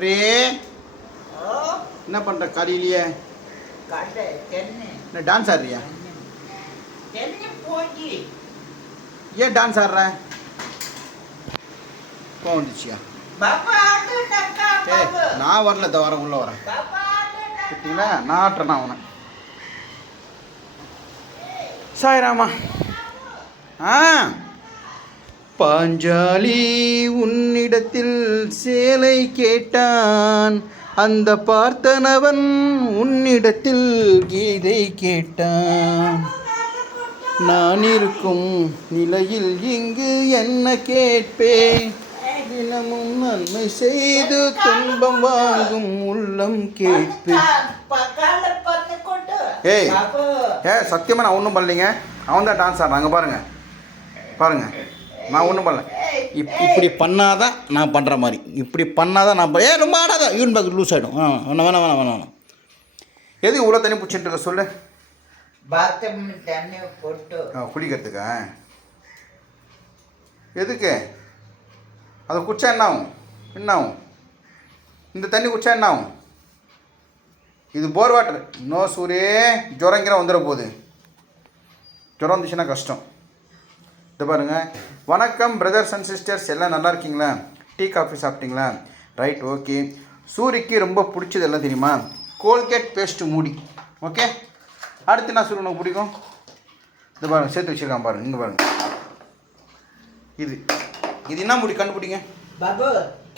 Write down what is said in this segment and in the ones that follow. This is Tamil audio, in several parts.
ட்ரே என்ன பண்ணுற காலையிலேயே? என்ன டான்ஸ் ஆடுறியா? ஏன் டான்ஸ் ஆடுற? கோவம் வந்துச்சியா நான் வரல இந்த வரேன் உள்ளே வரேன். பார்த்தீங்களா நான் ஆட்டுறேன் அவனை சாய்ராமா. ஆ? பாஞ்சாலி உன்னிடத்தில் சேலை கேட்டான். அந்த பார்த்தனவன் உன்னிடத்தில் கீதை கேட்டான். நான் இருக்கும் நிலையில் இங்கு என்ன கேட்பேன்? தினமும் நன்மை செய்து துன்பம் வாங்கும் உள்ளம் கேட்பேன். ஏய். ஏ சத்தியமாக நான் ஒன்றும் பண்ணலைங்க. அவன் தான் டான்ஸ் ஆடுறாங்க பாருங்க. பாருங்க. நான் ஒன்றும் பண்ணல. இப் இப்படி பண்ணாதான் நான் பண்ணுற மாதிரி. இப்படி பண்ணாதான் நான் ப- ஏ ரொம்ப ஆடாத. யூன் பேக் லூஸ் ஆகிடும் ஆ வேணாம் வேணாம் வேணாம் வேணாம் எதுக்கு இவ்வளோ தண்ணி பிடிச்சிட்டு இருக்க? சொல்லு. பாத்ரூம் தண்ணி போட்டு. ஆ குடிக்கிறதுக்கா? எதுக்கு? அதை குடிச்சா என்ன ஆகும்? என்ன ஆகும்? இந்த தண்ணி குடிச்சா என்ன ஆகும்? இது போர் வாட்டர். நோ சூரே ஜுரங்கிற வந்துட போகுது. ஜுரம் வந்துச்சுன்னா கஷ்டம். இது பாருங்க. வணக்கம் பிரதர்ஸ் அண்ட் சிஸ்டர்ஸ் எல்லாம் நல்லா இருக்கீங்களா? டீ காஃபி சாப்பிட்டீங்களா? ரைட் ஓகே சூரிக்கு ரொம்ப பிடிச்சது எல்லாம் தெரியுமா? கோல்கேட் பேஸ்ட் மூடி. ஓகே அடுத்து என்ன சூரிய உனக்கு பிடிக்கும்? இது பாருங்க சேர்த்து வச்சிருக்கான் பாருங்க இங்கே பாருங்க. இது. இது என்ன முடி கண்டுபிடிங்க. பாபு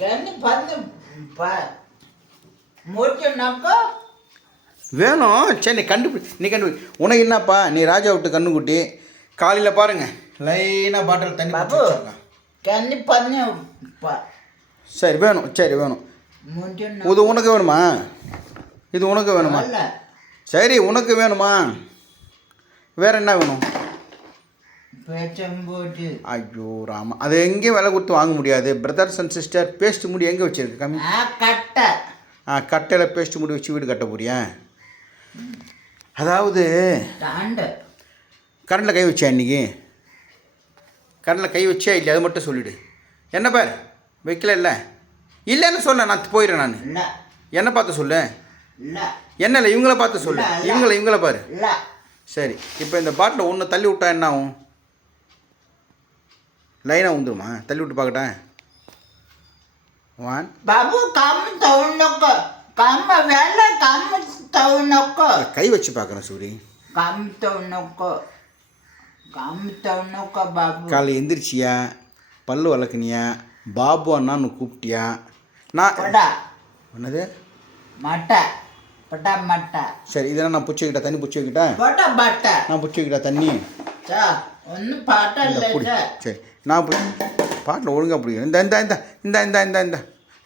கண்ணு பண்ணு பா மூச்சுனாக்கா வேணும். சரி நீ கண்டுபிடி நீ கண்டுபிடி உனக்கு என்னப்பா? நீ ராஜா விட்டு கண்ணுக்குட்டி காலையில் பாருங்க. லைனாக பாட்டில் தண்ணி பாபு பிடிச்சி வச்சிருக்கான். கண்ணு பண்ணு பா. சரி வேணும் சரி வேணும். இது உனக்கு வேணுமா? இது உனக்கு வேணுமா? சரி உனக்கு வேணுமா? வேற என்ன வேணும்? ஐயோ ராமா. அது எங்கேயும் விலை கொடுத்து வாங்க முடியாது? பிரதர்ஸ் அண்ட் சிஸ்டர் பேஸ்ட் முடி எங்கே வச்சிருக்கு? கம்மி. கட்டை. ஆ கட்டையில் பேஸ்ட் முடி வச்சு வீடு கட்ட போறியா? அதாவது கரண்டில் கை வச்சா இன்றைக்கி கரண்டில் கை வச்சா இல்லை அது மட்டும் சொல்லிவிடு என்ன பார்? வைக்கல இல்லை? இல்லைன்னு சொல்ல நான் போயிடுறேன் நான். என்ன பார்த்து சொல்லு. என்ன இல்லை? இவங்கள பார்த்து சொல்லு. இவங்கள இவங்கள பாரு. சரி. இப்போ இந்த பாட்டில் ஒன்று தள்ளி விட்டா என்ன ஆகும்? லைனாக வந்துடுமா தள்ளி விட்டு பார்க்கட்டேன் ஒன் பாபு கம் தவுனக்கு கம்ம வேலை கம் தவுனக்கு கை வச்சு பார்க்குறேன் சூரி. கம் தவுனக்கு காலை எந்திரிச்சியா? பல்லு வளர்க்குனியா? பாபு அண்ணான்னு கூப்பிட்டியா? நான் என்னது? சரி இதெல்லாம் நான் பிடிச்சி வைக்கிட்டா? தண்ணி பிடிச்சி வைக்கிட்டேன் பட்டா நான் பிடிச்சி வைக்கிட்டா தண்ணி? ஒன்றும் பாட்டா சரி நான் பாட்டில் ஒழுங்காக பிடிக்கும் இந்த இந்த இந்த இந்த இந்த இந்த இந்த.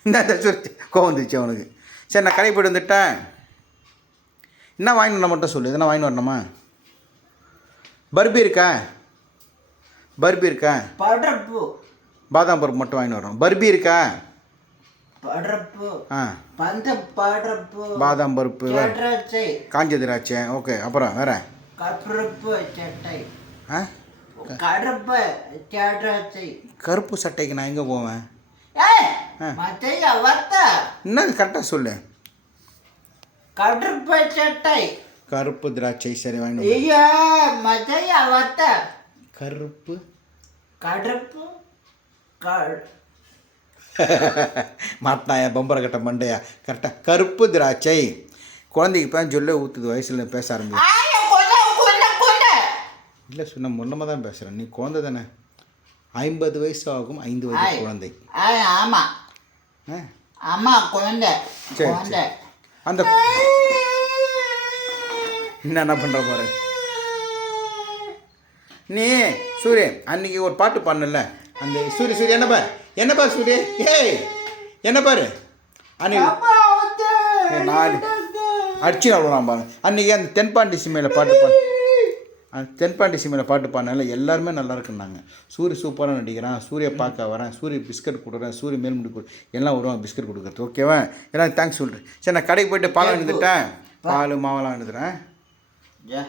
இந்த இந்த சொல்லி கோவம் வந்துச்சு அவனுக்கு. சரி நான் கடைக்கு போய்ட்டு வந்துட்டேன். என்ன வாங்கிட்டு மட்டும் சொல்லு. எதனா வாங்கிட்டு வரணுமா? பர்பி இருக்கா? பர்பி இருக்கா? படப்பு பாதாம் பருப்பு மட்டும் வாங்கிட்டு வரோம் பர்பி இருக்கா? படப்பு ஆ. பந்த படப்பு பாதாம் பருப்பு. திராட்சை காஞ்ச திராட்சை ஓகே அப்புறம் வேற? கருப்பு சட்டை. ஆ? கருப்பு திராட்சை கருப்பு சட்டைக்கு நான் எங்கே போவேன்? என்ன கரெக்டாக சொல்லு. கருப்பு சட்டை. கருப்பு திராட்சை சரி வாங்கிட்டு வா. ஐயா மத்தையா வத்த. கருப்பு? கடுப்பு க- மாட்டினாயா பம்பரை கட்ட மண்டையா? கரெக்டாக கருப்பு திராட்சை. குழந்தைக்கு இப்போ சொல்ல ஊற்றுது வயசில் பேச ஆரம்பிச்சு. இல்லை சொன்ன முன்னமாக தான் பேசுகிறேன் நீ குழந்தை தானே? ஐம்பது வயசு ஆகும் ஐந்து வயது. குழந்தை. ஆய், ஆமா. ஆ? ஆமா குழந்தை சரி, அந்த என்ன என்ன பண்ணுற பாரு? நீ சூரியன் அன்னைக்கு ஒரு பாட்டு பாடணும்ல அந்த சூரிய சூரிய என்ன பாரு? என்ன பாரு சூரிய? ஏய் என்ன பாரு? அன்னைக்கு நாடி. அடிச்சு அவ்வளோதான் பாருங்க அன்றைக்கி அந்த தென்பாண்டி சிமையில் பாட்டு பாடு. அந்த தென்பாண்டி சிமையில் பாட்டு பாடினால எல்லாருமே நல்லா இருக்குன்னாங்க. சூரிய சூப்பராக நடிக்கிறான் சூரிய பார்க்க வரேன் சூரிய பிஸ்கட் கொடுக்குறேன் சூரிய மேல்முடி கொடு எல்லாம் வருவான் பிஸ்கட் கொடுக்குறது ஓகேவா? எல்லாம் தேங்க்ஸ் சொல்கிறேன் சரி நான் கடைக்கு போயிட்டு பால் வாங்கிட்டுட்டேன் பால் மாவெல்லாம் வாங்கிட்டுறேன் ஜா.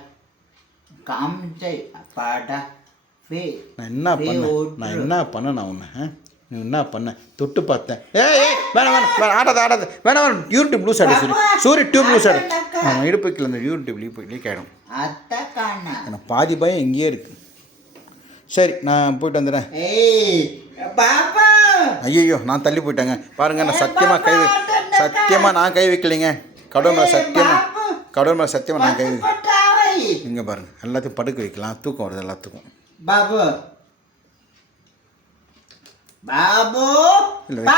காமிச்சை. பாடா ஃபே நான் என்ன ஓட்டு. நான் என்ன பண்ணேன் நான் உன்னை? நீ என்ன பண்ண? தொட்டு பார்த்தேன். ஏய் ஏய் வேணாம் வேணாம். வேணாம் ஆடாத ஆடாத. வேணாம் வேணாம். யூடியூப் லூஸ் ஆடு சூரி. சூரி டியூப் லூஸ் ஆடு. அவன் இடுப்புக்கில் அந்த யூடியூப் லீக் லீக் ஆகிடும் எனக்கு பாதி பயம் எங்கேயே இருக்கு. சரி நான் போயிட்டு வந்துடுறேன். ஐயோ நான் தள்ளி போயிட்டேங்க. பாருங்க நான் சத்தியமாக கை சத்தியமாக நான் கை வைக்கலைங்க. கடவுள் சத்தியமாக கடவுள் சத்தியமாக நான் கை வை பட்டாவை இங்கே பாருங்க. எல்லாத்தையும் படுக்க வைக்கலாம். தூக்கம் வருது எல்லாத்துக்கும். பாபு. பாபு. இல்ல.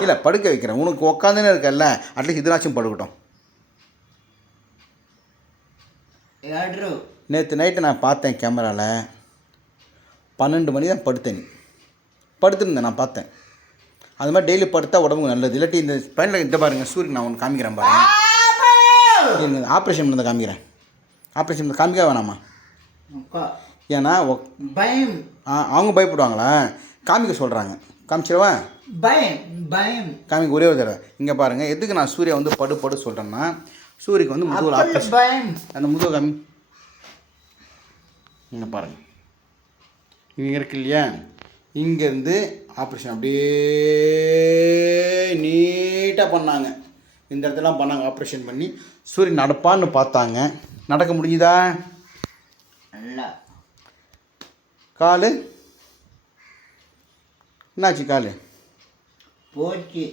இல்லை. படுக்க வைக்கிறேன். உனக்கு உக்காந்துன்னு இருக்கல்ல அட்லீஸ்ட் இதனாச்சும் படுக்கட்டும். நேற்று நைட்டு நான் பார்த்தேன் கேமராவில் பன்னெண்டு மணி தான் படுத்தேன் நீ. படுத்துருந்தேன் நான் பார்த்தேன். அது மாதிரி டெய்லி படுத்தா உடம்புக்கு நல்லது. இல்லாட்டி இந்த பையனில் இந்த பாருங்க சூரியன் நான் ஒன்று காமிக்கிறேன் பாருங்க. பாபு! இருங்க ஆப்ரேஷன் பண்ணதை காமிக்கிறேன். ஆப்ரேஷன் காமிக்க வேணாமா? ஏன்னா பயம். ஆ, அவங்க பயப்படுவாங்களா. காமிக்க சொல்கிறாங்க காமிச்சிருவா பயம் பயம். காமிக்க ஒரே ஒரு தடவை. இங்கே பாருங்கள் எதுக்கு நான் சூர்யா வந்து படு படு சொல்கிறேன்னா சூரியக்கு வந்து முதுகில் ஆப்ரேஷன் பயம். அந்த முதுகு காமி. இங்கே பாருங்க. இங்கே இருக்கு இல்லையா? இங்கேருந்து ஆப்ரேஷன் அப்படியே நீட்டாக பண்ணாங்க. இந்த இடத்துலாம் பண்ணாங்க ஆப்ரேஷன் பண்ணி. சூரியன் நடப்பான்னு பார்த்தாங்க. நடக்க நல்லா காலு? என்னாச்சு காலு? போச்சு.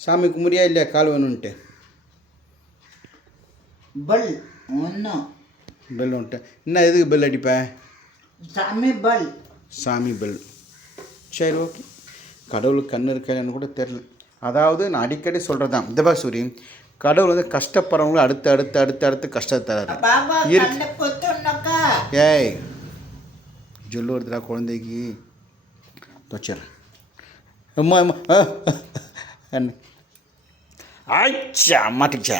சாமி கும்பிடியா இல்லையா கால் வேணும்ன்ட்டு? பல் ஒன்றும் பெல் வந்துட்டு என்ன எதுக்கு பெல் அடிப்பேன் சாமி பல். சாமி பெல். சரி ஓகே. கடவுளுக்கு கண்ணு இருக்கான்னு கூட தெரில அதாவது நான் அடிக்கடி சொல்கிறது தான் இந்த சூரி கடவுள் வந்து கஷ்டப்படுறவங்களும் அடுத்து அடுத்து அடுத்து அடுத்து கஷ்டத்தை தராரு ஏய் ஜொல்லு வருதுடா குழந்தைக்கு. தொச்சிடுறேன். அம்மா அம்மா ஆ, என்ன ஆயிடுச்சா மாட்டிச்சா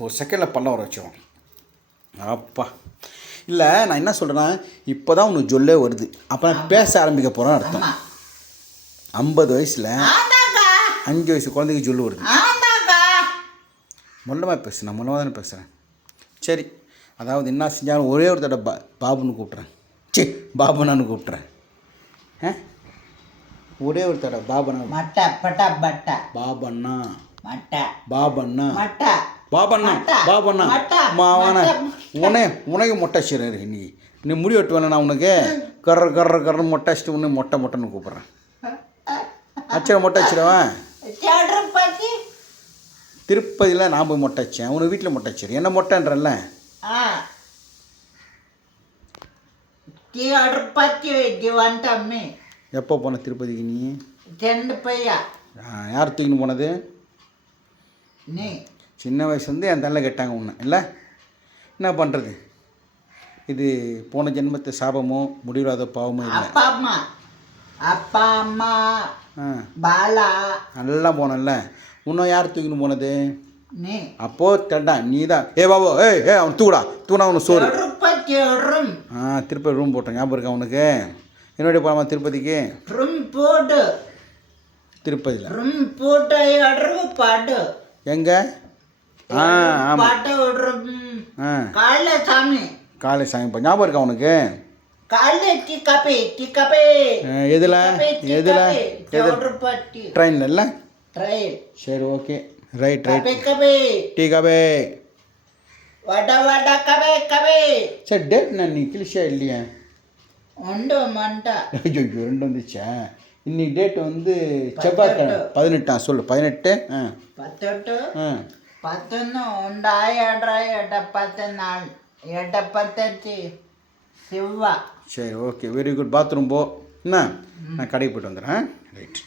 ஒரு செகண்டில் பல்ல வர வச்சிடும் அப்பா. இல்லை நான் என்ன சொல்கிறேன்னா இப்போ தான் உனக்கு ஜொல்லே வருது. அப்போ நான் பேச ஆரம்பிக்க போகிறேன்னு அர்த்தம். ஐம்பது வயசில் அஞ்சு வயசு குழந்தைக்கு ஜொல்லு வருது. மொல்லமாக பேசு நான் மொல்லமாக தானே பேசுகிறேன் சரி அதாவது என்ன செஞ்சாலும் ஒரே ஒரு தடவை பா பாபுன்னு கூப்பிட்றேன் சி பாபுனான்னு கூப்பிட்றேன் ஆ? ஒரே ஒரு தடவை பாபனா மட்ட பட்ட பட்ட. பாபண்ணா மட்ட. பாபண்ணா மட்ட. பாபண்ணா பாபண்ணா மாவான. உனே உனக்கு மொட்டை சீரர் இன்னைக்கு நீ. முடி வெட்டுவேன் நான் உனக்கு. கர்ற கர்ற கர்ற மொட்டை அடிச்சுட்டு உன்னை மொட்டை மொட்டைன்னு கூப்பிட்றேன். அச்சிட மொட்டை அச்சிடுவேன் தேடுற பத்தி திருப்பதியில் நான் போய் மொட்டை வச்சேன் உனக்கு வீட்டில் மொட்டை வச்சிரு என்ன மொட்டைன்றல்ல? ஆ. தேடுற பத்தி திவந்தம்மி எப்போ போன திருப்பதிக்கு நீ? ரெண்டு பையா. யார் தூக்கின்னு போனது? நீ. சின்ன வயசுலேருந்து என் தள்ள கேட்டாங்க உன்னை. இல்லை? என்ன பண்ணுறது இது போன ஜென்மத்து சாபமோ முடிவில்லாத பாவமோ இல்லை. அப்பா அம்மா அப்பா பாலா. நல்லா போனல்ல. இன்னும் யார் தூக்கின்னு போனது? நீ. அப்போது தண்டா நீ தான் ஏ பாபு ஏய் ஏ அவன் தூடா தூணா அவனுக்கு சோறு. ரூம் ஆ திருப்பதி ரூம் போட்டேன். ஞாபகம் இருக்கா அவனுக்கு என்னுடைய போகலாமா திருப்பதிக்கு? ரூம் போடு. திருப்பதியில். ரூம் போட்டு அடுவு பாடு. எங்கே? ஆ ஆமாம் பாட்டு விடுறோம். ஆ. காலைல சாமி. காலை சாமி ஞாபகம் இருக்கா அவனுக்கு எதில்? எதில்? எதில்? ட்ரெயினில் இல்லை? ட்ரெயின். சரி okay. Right right. Tea coffee vada vada coffee coffee sir date ನಾನು ತಿಳಿಸಾ இல்லையா? ஒன்று மண்டா. ஐயோ ரெண்டு வந்துச்சா? இன்னைக்கு டேட் வந்து செவ்வாய்க்கிழமை. பதினெட்டா? சொல்லு பதினெட்டு? ஆ. பத்தெட்டு. பத்தொன்று உண்டா எட்ரா எட்ட பத்து நாள் எட்ட பத்தெட்டு. சரி ஓகே வெரி குட் பாத்ரூம் போ. என்ன? நான் கடைக்கு போயிட்டு வந்துடுறேன். ரைட்